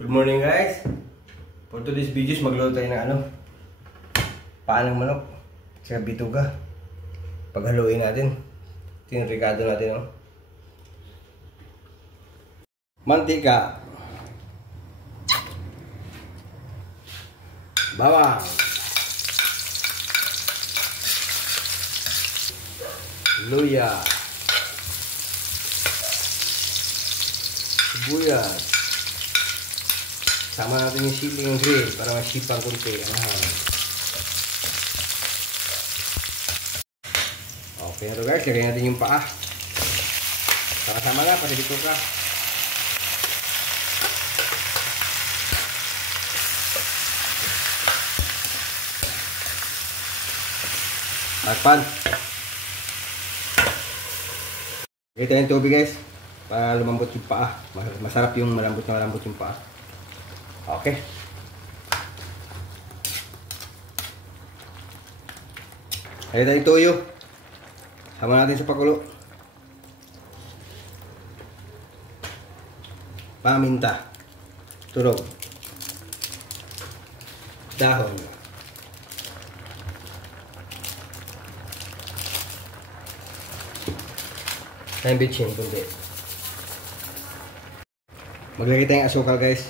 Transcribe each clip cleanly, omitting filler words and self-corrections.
Good morning guys. For today's videos magluto tayo ng paa ng manok sa bituga. Paghaluin natin. Tinrikado natin mantika. Bawang. Luya. Sibuyas. Sama natin yung siling grill para masipang kunti. Okay na ito guys, lagay natin yung paa. Sama-sama na, pati dito ka. Takpan. Lagay tayo ng tubig guys, para lumambot yung paa. Masarap yung malambot yung paa. Okay. Lagay tayo yung toyo. Sama natin sa pakulo. Paminta. Turog. Dahon. Tayong bitchin kundi. Maglagay tayong asukal guys.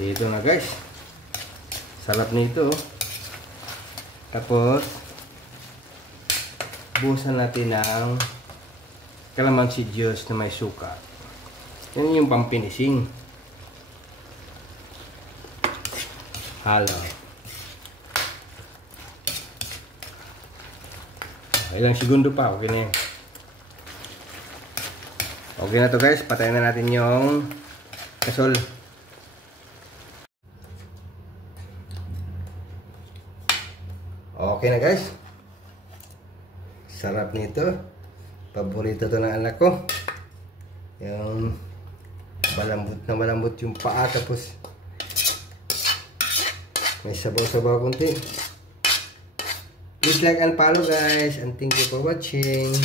Ito na guys. Sarap nito. Tapos buhusan natin ng calamansi juice na may suka. Yan yung pampinising. Halo. Ilang segundo pa, okay na yan. Okay na to guys, patayin na natin yung gasol. Okay na guys. Sarap nito. Paborito to ng anak ko. Yung malambot yung paa, tapos may sabaw-sabaw kunti. Please like and follow guys, and thank you for watching.